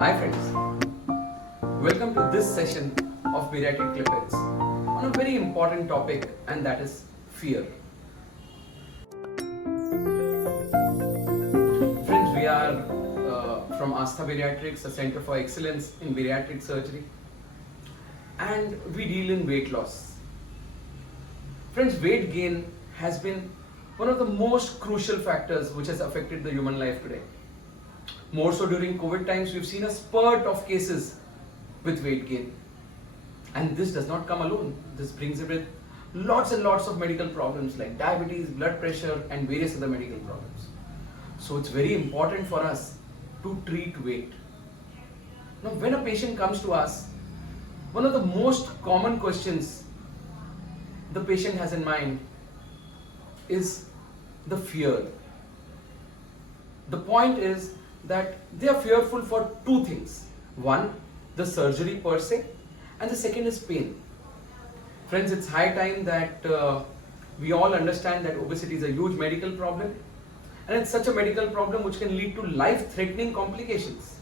Hi friends, welcome to this session of Bariatric Clippets on a very important topic, and that is fear. Friends, we are from Astha Bariatrics, a center for excellence in bariatric surgery, and we deal in weight loss. Friends, weight gain has been one of the most crucial factors which has affected the human life today. More so during COVID times, we've seen a spurt of cases with weight gain. And this does not come alone. This brings with lots and lots of medical problems like diabetes, blood pressure, and various other medical problems. So it's very important for us to treat weight. Now, when a patient comes to us, one of the most common questions the patient has in mind is the fear. The point is that they are fearful for two things. One, the surgery per se, and the second is pain. Friends, it's high time that we all understand that obesity is a huge medical problem, and it's such a medical problem which can lead to life-threatening complications.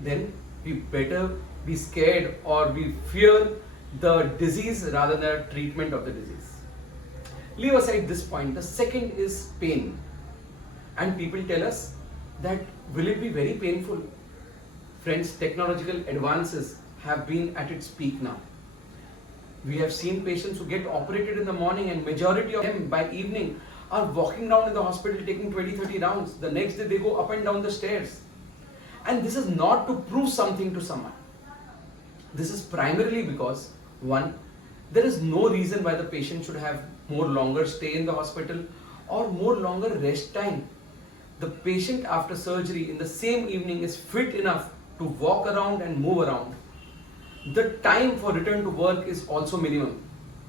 Then we better be scared or we fear the disease rather than treatment of the disease. Leave aside this point. The second is pain. And people tell us that will it be very painful? Friends, technological advances have been at its peak now. We have seen patients who get operated in the morning, and majority of them by evening are walking down in the hospital taking 20-30 rounds. The next day they go up and down the stairs. And this is not to prove something to someone. This is primarily because, one, there is no reason why the patient should have more longer stay in the hospital or more longer rest time. The patient after surgery in the same evening is fit enough to walk around and move around. The time for return to work is also minimum.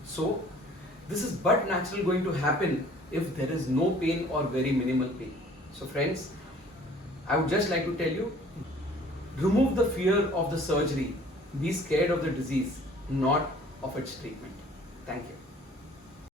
So, this is but naturally going to happen if there is no pain or very minimal pain. So friends, I would just like to tell you, remove the fear of the surgery. Be scared of the disease, not of its treatment. Thank you.